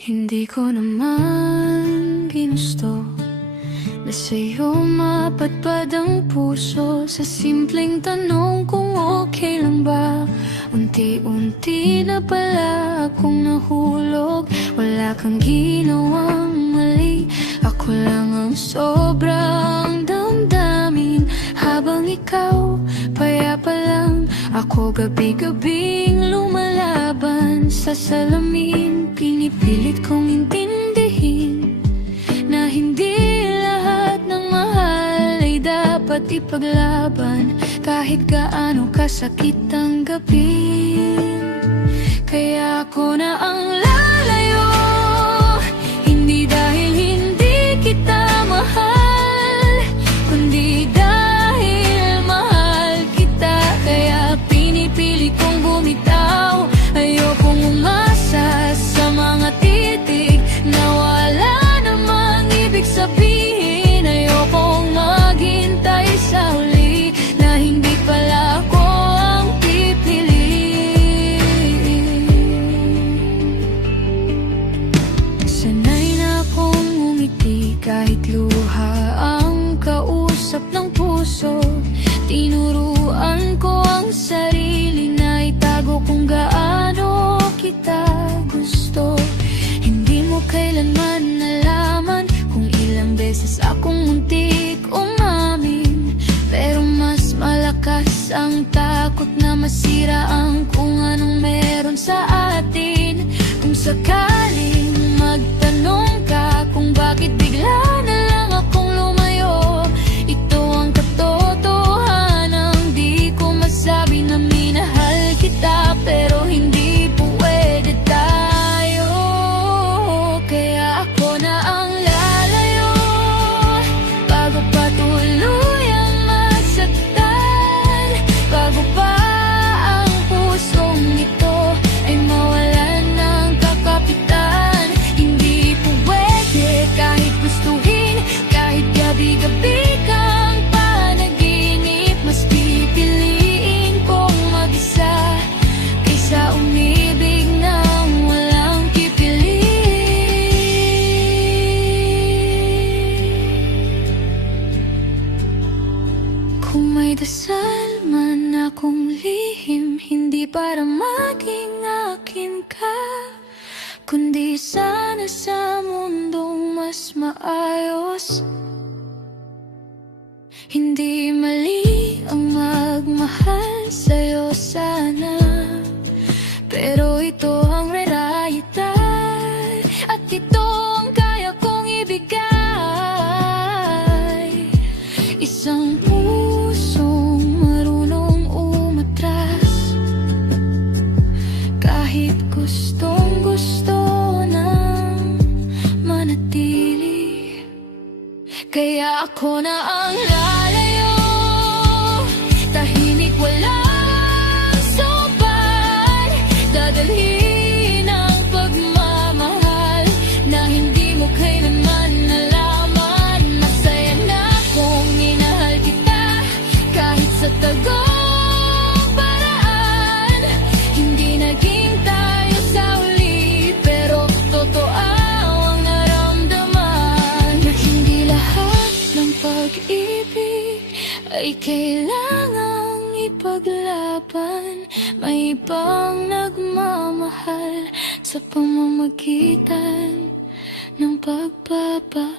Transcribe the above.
Hindi ko naman ginusto na sa'yo mapadpad ang puso sa simpleng tanong kung okay lang ba. Unti-unti na pala akong nahulog. Wala kang ginawang mali, ako lang ang sobrang damdamin. Habang ikaw payapa lang, ako gabi-gabing lumalaban sa salamin. Pinipilit kong intindihin na hindi lahat ng mahal ay dapat ipaglaban, kahit gaano kasakit ang gabi. Kaya ako na ang lalayo, hindi dahil hindi kita mahal, kundi dahil mahal kita. Kaya pinipili kong bumitaw, ayokong umasa sa mga titig na wala namang ibig sabihin. Ayokong maghintay sa huli na hindi pala ako ang pipiliin. Sanay na akong umiti kahit luha ang kausap ng puso. Tinuruan ko ang sarili na itago kung gaano kita gusto. Hindi mo kailanman nalaman kung ilang beses akong muntik umamin, pero mas malakas ang takot na masira ang kung anong meron sa atin. Kung sakaling magtanong ka kung bakit bigla na lang akong lumayo, ito ang katotohanan. Di ko masabi na minahal kita, pero hindi pwede tayo. Kaya ako na ang lalayo bago pa tuluyang masaktan, bago pa ang pusong ito ay mawalan ng kakapitan. Hindi pwede kahit gustuhin, kahit gabi-gabi kang panaginip, mas pipiliin kong mag-isa kaysa umibig ng walang kipiling. Kung may dasal man akong lihim, hindi para maging akin ka, kundi sana sa mundong mas maayos. Hindi mali ang magmahal sa'yo sana, pero ito ang realidad, at ito ang kaya kong ibigay. Isang pusong marunong umatras, kahit gustong-gusto nang manatili. Kaya ako na ang lalayo, tahimik walang sopan, dadalhin ang pagmamahal na hindi mo kailanman nalaman. Masaya na kung minahal kita kahit sa tagong paraan. Hindi naging tayo sa uli, pero totoo ang naramdaman na hindi lahat ng pag-ibig ay kailangang ipaglaban. May ibang nagmamahal sa pamamagitan ng pagpapahala.